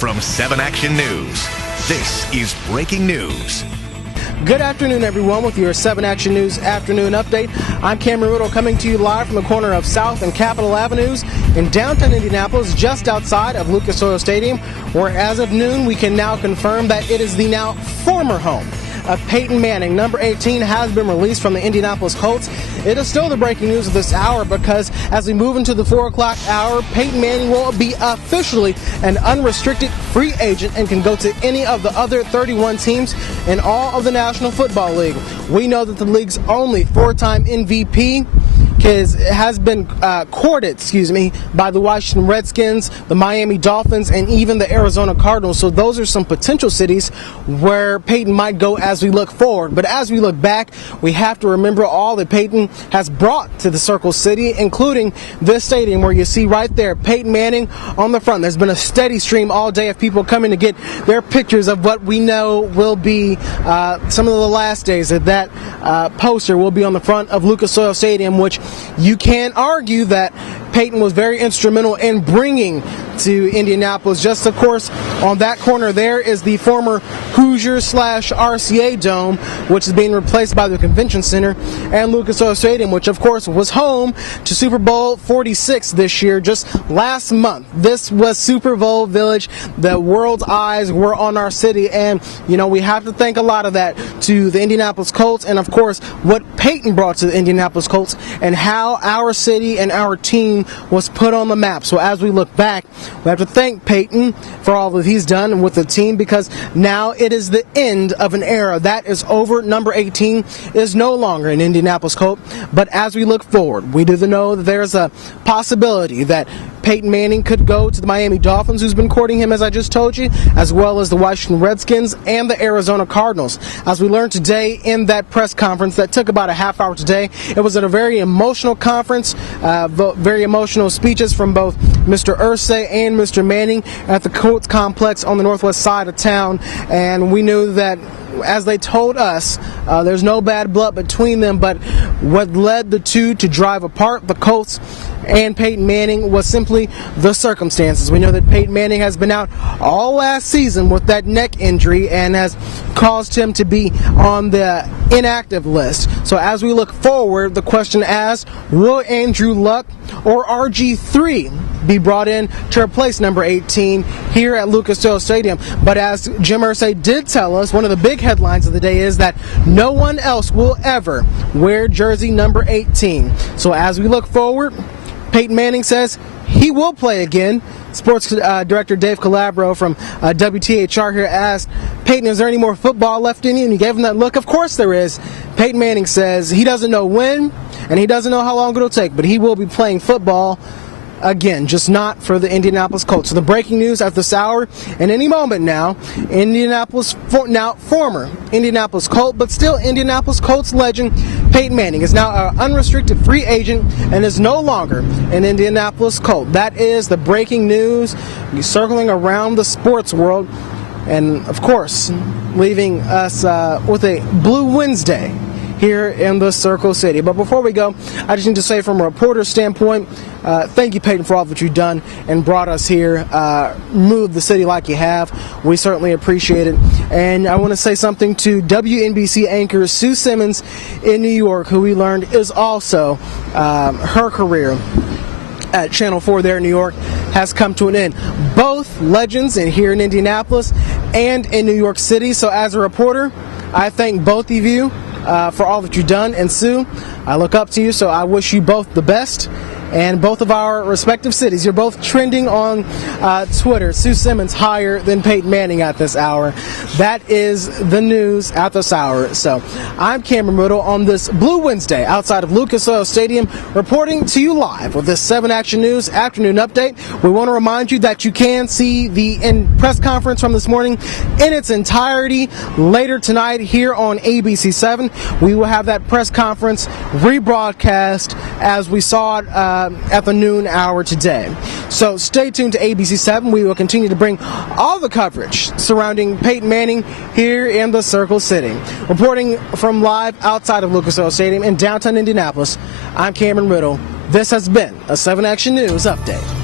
From 7 Action News, this is Breaking News. Good afternoon, everyone, with your 7 Action News afternoon update. I'm Cameron Ridle coming to you live from the corner of South and Capitol Avenues in downtown Indianapolis, just outside of Lucas Oil Stadium, where as of noon we can now confirm that it is the now former home of Peyton Manning. Number 18 has been released from the Indianapolis Colts. It is still the breaking news of this hour because as we move into the 4 o'clock hour, Peyton Manning will be officially an unrestricted free agent and can go to any of the other 31 teams in all of the National Football League. We know that the league's only 4-time MVP has been courted, by the Washington Redskins, the Miami Dolphins, and even the Arizona Cardinals. So those are some potential cities where Peyton might go as we look forward. But as we look back, we have to remember all that Peyton has brought to the Circle City, including this stadium where you see right there Peyton Manning on the front. There's been a steady stream all day of people coming to get their pictures of what we know will be some of the last days of that poster will be on the front of Lucas Oil Stadium, which you can't argue that Peyton was very instrumental in bringing to Indianapolis. Just, of course, on that corner there is the former Hoosiers/RCA Dome, which is being replaced by the Convention Center, and Lucas Oil Stadium, which, of course, was home to Super Bowl 46 this year, just last month. This was Super Bowl Village. The world's eyes were on our city, and, we have to thank a lot of that to the Indianapolis Colts and, of course, what Peyton brought to the Indianapolis Colts and how our city and our team was put on the map. So as we look back, we have to thank Peyton for all that he's done with the team, because now it is the end of an era. That is over. Number 18 is no longer an Indianapolis Colt. But as we look forward, we do know that there's a possibility that Peyton Manning could go to the Miami Dolphins, who's been courting him, as I just told you, as well as the Washington Redskins and the Arizona Cardinals. As we learned today in that press conference that took about a half hour today, it was a very emotional conference, very emotional speeches from both Mr. Irsay and Mr. Manning at the Colts complex on the northwest side of town, and we knew that, as they told us, there's no bad blood between them, but what led the two to drive apart, the Colts and Peyton Manning, was simply the circumstances. We know that Peyton Manning has been out all last season with that neck injury and has caused him to be on the inactive list. So as we look forward, the question asked, will Andrew Luck or RG3 be brought in to replace number 18 here at Lucas Oil Stadium? But as Jim Irsay did tell us, one of the big headlines of the day is that no one else will ever wear jersey number 18. So as we look forward, Peyton Manning says he will play again. Sports Director Dave Calabro from WTHR here asked Peyton, is there any more football left in you? And he gave him that look. Of course there is. Peyton Manning says he doesn't know when and he doesn't know how long it'll take, but he will be playing football again, just not for the Indianapolis Colts. So the breaking news at this hour, and any moment now, former Indianapolis Colt, but still Indianapolis Colts legend, Peyton Manning is now an unrestricted free agent and is no longer an Indianapolis Colt. That is the breaking news circling around the sports world, and of course, leaving us with a Blue Wednesday here in the Circle City. But before we go, I just need to say from a reporter's standpoint, thank you, Peyton, for all that you've done and brought us here, moved the city like you have. We certainly appreciate it. And I want to say something to WNBC anchor Sue Simmons in New York, who we learned is also her career at Channel 4 there in New York has come to an end. Both legends here in Indianapolis and in New York City. So as a reporter, I thank both of you for all that you've done. And Sue, I look up to you, so I wish you both the best. And both of our respective cities, you're both trending on Twitter. Sue Simmons higher than Peyton Manning at this hour. That is the news at this hour. So I'm Cameron Ridle on this Blue Wednesday outside of Lucas Oil Stadium, reporting to you live with this 7 Action News afternoon update. We want to remind you that you can see the press conference from this morning in its entirety later tonight here on ABC7. We will have that press conference rebroadcast as we saw it at the noon hour today. So stay tuned to ABC7. We will continue to bring all the coverage surrounding Peyton Manning here in the Circle City. Reporting from live outside of Lucas Oil Stadium in downtown Indianapolis, I'm Cameron Ridle. This has been a 7 Action News Update.